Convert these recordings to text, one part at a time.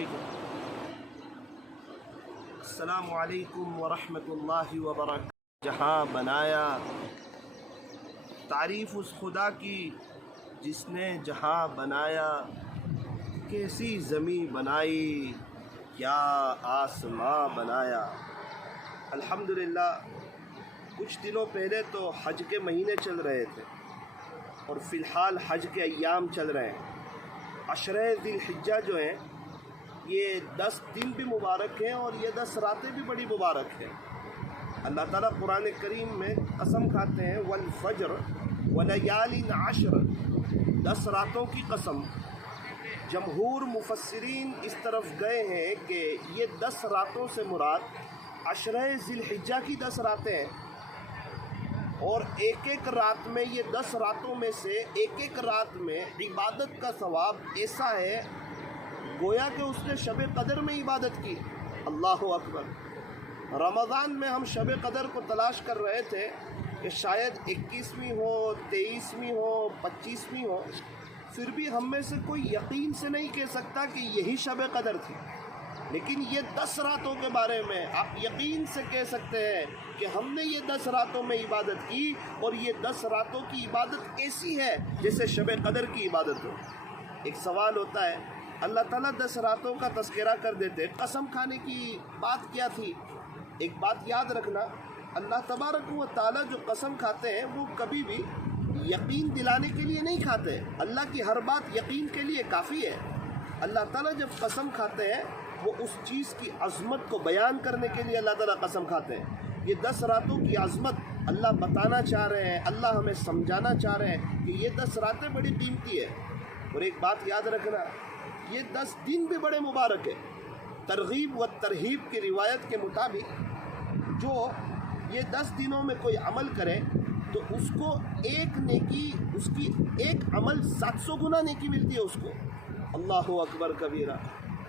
ٹھیک ہے۔ السلام علیکم ورحمۃ اللہ وبرکاتہ۔ جہاں بنایا تعریف اس خدا کی جس نے جہاں بنایا، کیسی زمیں بنائی کیا آسماں بنایا۔ الحمدللہ کچھ دنوں پہلے تو حج کے مہینے چل رہے تھے اور فی الحال حج کے ایام چل رہے ہیں۔ عشرہ ذی الحجہ جو ہیں یہ 10 دن بھی مبارک ہیں اور یہ 10 راتیں بھی بڑی مبارک ہیں۔ اللہ تعالیٰ قرآن کریم میں قسم کھاتے ہیں والفجر ولیال عشر، 10 راتوں کی قسم۔ جمہور مفسرین اس طرف گئے ہیں کہ یہ 10 راتوں سے مراد عشرہ ذی الحجہ کی 10 راتیں ہیں، اور ایک ایک رات میں یہ 10 راتوں میں سے ایک ایک رات میں عبادت کا ثواب ایسا ہے گویا کہ اس نے شب قدر میں عبادت کی۔ اللہ اکبر۔ رمضان میں ہم شب قدر کو تلاش کر رہے تھے کہ شاید 21ویں ہو، 23ویں ہو، 25ویں ہو، پھر بھی ہم میں سے کوئی یقین سے نہیں کہہ سکتا کہ یہی شب قدر تھی، لیکن یہ 10 راتوں کے بارے میں آپ یقین سے کہہ سکتے ہیں کہ ہم نے یہ 10 راتوں میں عبادت کی، اور یہ 10 راتوں کی عبادت ایسی ہے جیسے شب قدر کی عبادت ہو۔ ایک سوال ہوتا ہے، اللہ تعالیٰ 10 راتوں کا تذکرہ کر دیتے، قسم کھانے کی بات کیا تھی؟ ایک بات یاد رکھنا، اللہ تبارک و تعالیٰ جو قسم کھاتے ہیں وہ کبھی بھی یقین دلانے کے لیے نہیں کھاتے۔ اللہ کی ہر بات یقین کے لیے کافی ہے۔ اللہ تعالیٰ جب قسم کھاتے ہیں وہ اس چیز کی عظمت کو بیان کرنے کے لیے اللہ تعالیٰ قسم کھاتے ہیں۔ یہ 10 راتوں کی عظمت اللہ بتانا چاہ رہے ہیں، اللہ ہمیں سمجھانا چاہ رہے ہیں کہ یہ 10 راتیں بڑی قیمتی ہے۔ اور ایک بات یاد رکھنا، یہ 10 دن بھی بڑے مبارک ہے۔ ترغیب و ترہیب کی روایت کے مطابق جو یہ 10 دنوں میں کوئی عمل کرے تو اس کو ایک نیکی، اس کی ایک عمل 700 گنا نیکی ملتی ہے اس کو۔ اللہ اکبر کبیرہ۔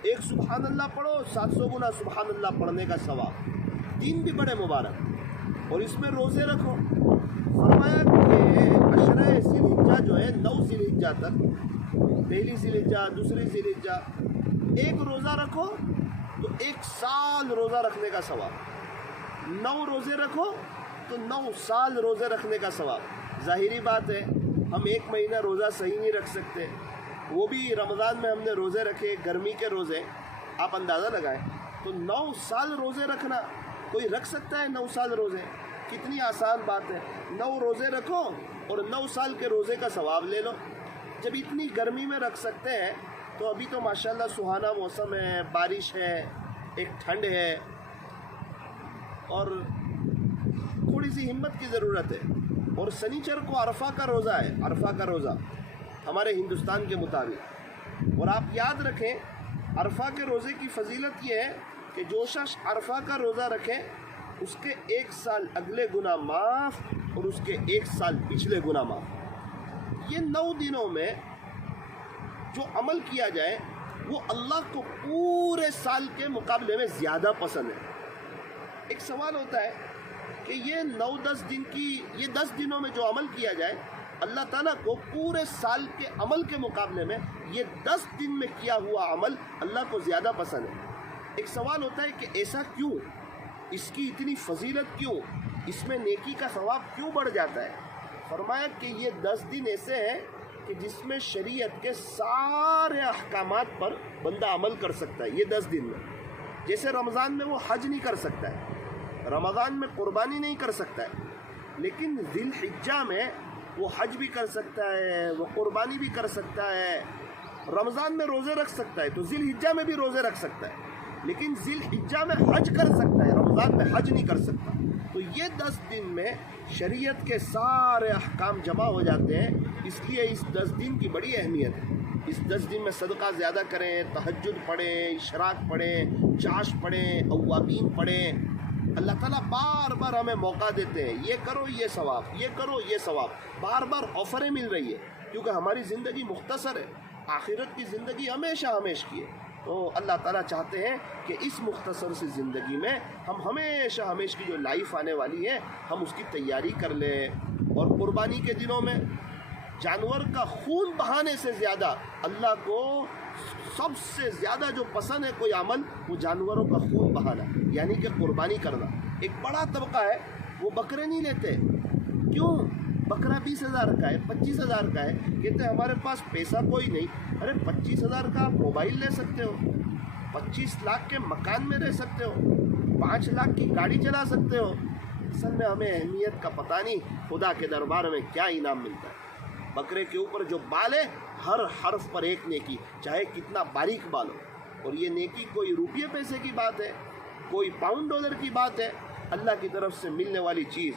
ایک سبحان اللہ پڑھو، 700 گنا سبحان اللہ پڑھنے کا ثواب۔ دن بھی بڑے مبارک، اور اس میں روزے رکھو۔ فرمایا کہ عشرہ ذی الحجہ جو ہے 9 ذی الحجہ تک، پہلی ذی الحجہ، دوسری ذی الحجہ، ایک روزہ رکھو تو 1 سال روزہ رکھنے کا ثواب۔ 9 روزے رکھو تو 9 سال روزے رکھنے کا ثواب۔ ظاہری بات ہے ہم 1 مہینہ روزہ صحیح نہیں رکھ سکتے، وہ بھی رمضان میں ہم نے روزے رکھے، گرمی کے روزے، آپ اندازہ لگائیں تو 9 سال روزے رکھنا کوئی رکھ سکتا ہے؟ 9 سال روزے کتنی آسان بات ہے۔ 9 روزے رکھو اور 9 سال کے روزے کا ثواب لے لو۔ جب اتنی گرمی میں رکھ سکتے ہیں تو ابھی تو ماشاءاللہ سہانا موسم ہے، بارش ہے، ایک ٹھنڈ ہے، اور تھوڑی سی ہمت کی ضرورت ہے۔ اور سنیچر کو عرفہ کا روزہ ہے، عرفہ کا روزہ ہمارے ہندوستان کے مطابق۔ اور آپ یاد رکھیں عرفہ کے روزے کی فضیلت یہ ہے کہ جو شخص عرفہ کا روزہ رکھے اس کے 1 سال اگلے گناہ معاف اور اس کے 1 سال پچھلے گناہ معاف۔ یہ 9 دنوں میں جو عمل کیا جائے وہ اللہ کو پورے سال کے مقابلے میں زیادہ پسند ہے۔ ایک سوال ہوتا ہے کہ یہ 9-10 دن کی، یہ 10 دنوں میں جو عمل کیا جائے اللہ تعالیٰ کو پورے سال کے عمل کے مقابلے میں یہ 10 دن میں کیا ہوا عمل اللہ کو زیادہ پسند ہے۔ ایک سوال ہوتا ہے کہ ایسا کیوں؟ اس کی اتنی فضیلت کیوں؟ اس میں نیکی کا ثواب کیوں بڑھ جاتا ہے؟ فرمایا کہ یہ 10 دن ایسے ہیں کہ جس میں شریعت کے سارے احکامات پر بندہ عمل کر سکتا ہے۔ یہ 10 دن میں، جیسے رمضان میں وہ حج نہیں کر سکتا ہے، رمضان میں قربانی نہیں کر سکتا ہے، لیکن ذی الحجہ میں وہ حج بھی کر سکتا ہے، وہ قربانی بھی کر سکتا ہے۔ رمضان میں روزے رکھ سکتا ہے تو ذی الحجہ میں بھی روزے رکھ سکتا ہے، لیکن ذی الحجہ میں حج کر سکتا ہے، رمضان میں حج نہیں کر سکتا۔ تو یہ 10 دن میں شریعت کے سارے احکام جمع ہو جاتے ہیں، اس لیے اس 10 دن کی بڑی اہمیت ہے۔ اس 10 دن میں صدقہ زیادہ کریں، تہجد پڑھیں، اشراق پڑھیں، چاش پڑھیں، اوابین پڑھیں۔ اللہ تعالیٰ بار بار ہمیں موقع دیتے ہیں، یہ کرو یہ ثواب، یہ کرو یہ ثواب، بار بار آفریں مل رہی ہے، کیونکہ ہماری زندگی مختصر ہے، آخرت کی زندگی ہمیشہ ہمیش کی ہے۔ تو اللہ تعالیٰ چاہتے ہیں کہ اس مختصر سی زندگی میں ہم ہمیشہ ہمیش کی جو لائف آنے والی ہے ہم اس کی تیاری کر لیں۔ اور قربانی کے دنوں میں جانور کا خون بہانے سے زیادہ اللہ کو سب سے زیادہ جو پسند ہے کوئی عمل وہ جانوروں کا خون بہانا، یعنی کہ قربانی کرنا۔ ایک بڑا طبقہ ہے وہ بکرے نہیں لیتے، کیوں؟ بکرا 20,000 کا ہے، 25,000 کا ہے، کہتے ہیں ہمارے پاس پیسہ کوئی نہیں۔ ارے 25,000 کا آپ موبائل لے سکتے ہو، 25 لاکھ کے مکان میں رہ سکتے ہو، 5 لاکھ کی گاڑی چلا سکتے ہو۔ اصل میں ہمیں اہمیت کا پتہ نہیں خدا کے دربار میں کیا انعام ملتا ہے۔ بکرے کے اوپر جو بال ہے ہر حرف پر ایک نیکی، چاہے کتنا باریک بال ہو، اور یہ نیکی کوئی روپیے پیسے کی بات ہے، کوئی پاؤنڈ ڈالر کی بات ہے، اللہ کی طرف سے ملنے والی چیز۔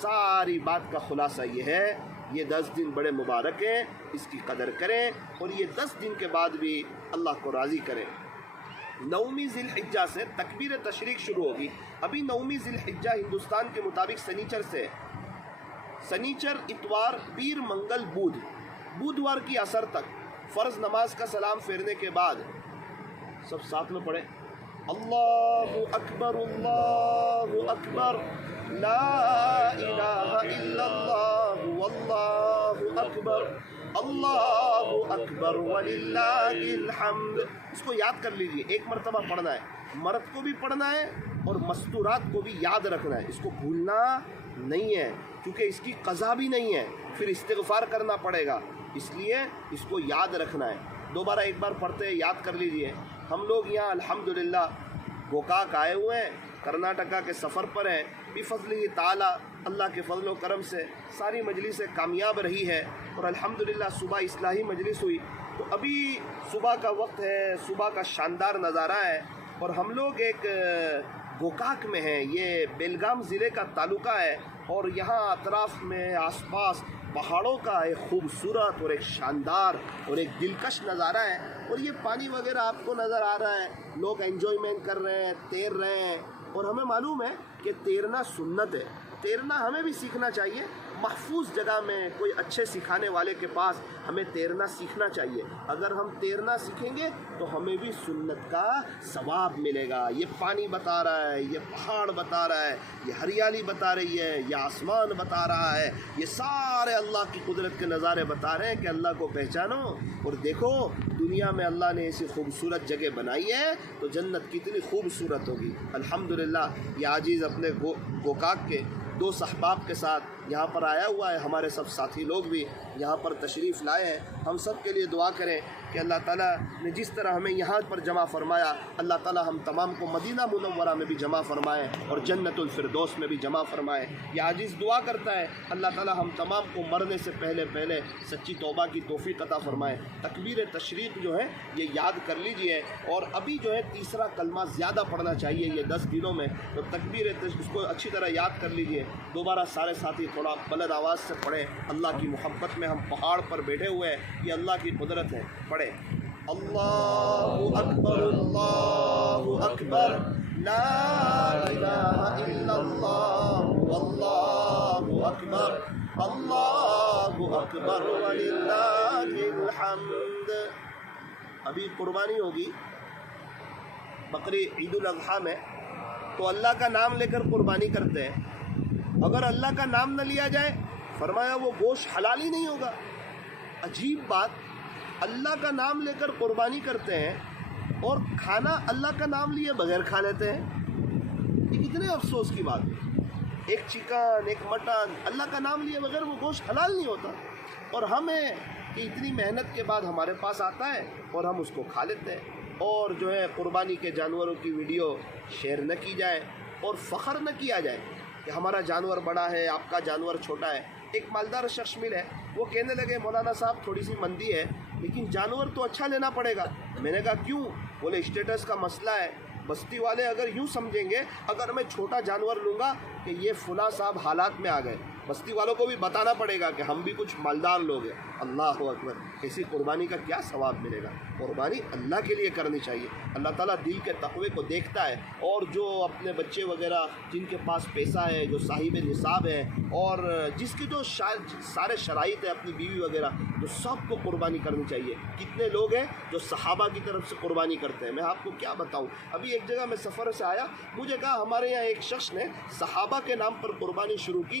ساری بات کا خلاصہ یہ ہے، یہ 10 دن بڑے مبارک ہیں، اس کی قدر کریں، اور یہ 10 دن کے بعد بھی اللہ کو راضی کریں۔ 9ویں ذی الحجہ سے تکبیر تشریق شروع ہوگی۔ ابھی 9ویں ذی الحجہ ہندوستان کے مطابق سنیچر سے، سنیچر، اتوار، پیر، منگل، بدھوار کی عصر تک فرض نماز کا سلام پھیرنے کے بعد سب ساتھ میں پڑھیں اللہ اکبر اللہ اکبر لا الہ الا اللہ واللہ اکبر اللہ اکبر وللہ الحمد۔ اس کو یاد کر لیجئے، ایک مرتبہ پڑھنا ہے، مرد کو بھی پڑھنا ہے اور مستورات کو بھی یاد رکھنا ہے، اس کو بھولنا نہیں ہے، کیونکہ اس کی قضا بھی نہیں ہے، پھر استغفار کرنا پڑے گا، اس لیے اس کو یاد رکھنا ہے۔ دوبارہ ایک بار پڑھتے ہیں، یاد کر لیجئے۔ ہم لوگ یہاں الحمدللہ گوکاک آئے ہوئے ہیں، کرناٹکا کے سفر پر ہیں، بفضلہ تعالی، اللہ کے فضل و کرم سے ساری مجلسیں کامیاب رہی ہے، اور الحمدللہ صبح اصلاحی مجلس ہوئی، تو ابھی صبح کا وقت ہے، صبح کا شاندار نظارہ ہے، اور ہم لوگ ایک گوکاک میں ہیں، یہ بیلگام ضلع کا تعلقہ ہے، اور یہاں اطراف میں آس پاس پہاڑوں کا ایک خوبصورت اور ایک شاندار اور ایک دلکش نظارہ ہے، اور یہ پانی وغیرہ آپ کو نظر آ رہا ہے، لوگ انجوائمنٹ کر رہے ہیں، تیر رہے ہیں، اور ہمیں معلوم ہے کہ تیرنا سنت ہے، تیرنا ہمیں بھی سیکھنا چاہیے، محفوظ جگہ میں کوئی اچھے سکھانے والے کے پاس ہمیں تیرنا سیکھنا چاہیے۔ اگر ہم تیرنا سیکھیں گے تو ہمیں بھی سنت کا ثواب ملے گا۔ یہ پانی بتا رہا ہے، یہ پہاڑ بتا رہا ہے، یہ ہریالی بتا رہی ہے، یہ آسمان بتا رہا ہے، یہ سارے اللہ کی قدرت کے نظارے بتا رہے ہیں کہ اللہ کو پہچانو اور دیکھو دنیا میں اللہ نے ایسی خوبصورت جگہ بنائی ہے تو جنت کتنی خوبصورت ہوگی۔ الحمدللہ یہ عاجز اپنے گوکاک کے 2 احباب کے ساتھ یہاں پر آیا ہوا ہے، ہمارے سب ساتھی لوگ بھی یہاں پر تشریف لائے ہیں۔ ہم سب کے لیے دعا کریں کہ اللہ تعالیٰ نے جس طرح ہمیں یہاں پر جمع فرمایا، اللہ تعالیٰ ہم تمام کو مدینہ منورہ میں بھی جمع فرمائے اور جنت الفردوس میں بھی جمع فرمائے۔ یہ عاجز دعا کرتا ہے اللہ تعالیٰ ہم تمام کو مرنے سے پہلے سچی توبہ کی توفیق عطا فرمائے۔ تکبیر تشریق جو ہے یہ یاد کر لیجئے، اور ابھی جو ہے تیسرا کلمہ زیادہ پڑھنا چاہیے یہ 10 دنوں میں، تو تکبیر اس کو اچھی طرح یاد کر لیجئے۔ دوبارہ سارے ساتھی تھوڑا بلند آواز سے پڑھیں، اللہ کی محبت میں ہم پہاڑ پر بیٹھے ہوئے ہیں، یہ اللہ کی قدرت ہے۔ پڑھیں اللہ اکبر اللہ اکبر لا الہ الا اللہ واللہ اکبر اللہ اکبر وللہ الحمد۔ ابھی قربانی ہوگی بقری عید الاضحیٰ میں، تو اللہ کا نام لے کر قربانی کرتے ہیں، اگر اللہ کا نام نہ لیا جائے فرمایا وہ گوشت حلال ہی نہیں ہوگا۔ عجیب بات، اللہ کا نام لے کر قربانی کرتے ہیں اور کھانا اللہ کا نام لیے بغیر کھا لیتے ہیں، یہ کتنے افسوس کی بات ہے۔ ایک چکن، ایک مٹن، اللہ کا نام لیے بغیر وہ گوشت حلال نہیں ہوتا، اور ہمیں کہ اتنی محنت کے بعد ہمارے پاس آتا ہے اور ہم اس کو کھا لیتے ہیں، اور جو ہے قربانی کے جانوروں کی ویڈیو شیئر نہ کی جائے اور فخر نہ کیا جائے کہ ہمارا جانور بڑا ہے، آپ کا جانور چھوٹا ہے۔ ایک مالدار شخص ملے، وہ کہنے لگے مولانا صاحب تھوڑی سی مندی ہے لیکن جانور تو اچھا لینا پڑے گا۔ میں نے کہا کیوں؟ بولے اسٹیٹس کا مسئلہ ہے، بستی والے اگر یوں سمجھیں گے اگر میں چھوٹا جانور لوں گا کہ یہ فلاں صاحب حالات میں آ گئے، بستی والوں کو بھی بتانا پڑے گا کہ ہم بھی کچھ مالدار لوگ ہیں۔ اللہ اکبر، ایسی قربانی کا کیا ثواب ملے گا؟ قربانی اللہ کے لیے کرنی چاہیے، اللہ تعالیٰ دل کے تقوی کو دیکھتا ہے، اور جو اپنے بچے وغیرہ جن کے پاس پیسہ ہے، جو صاحب نصاب ہے، اور جس کے جو سارے شرائط ہیں، اپنی بیوی وغیرہ، تو سب کو قربانی کرنی چاہیے۔ کتنے لوگ ہیں جو صحابہ کی طرف سے قربانی کرتے ہیں، میں آپ کو کیا بتاؤں۔ ابھی ایک جگہ میں سفر سے آیا، مجھے کہا ہمارے یہاں ایک شخص نے صحابہ کے نام پر قربانی شروع کی،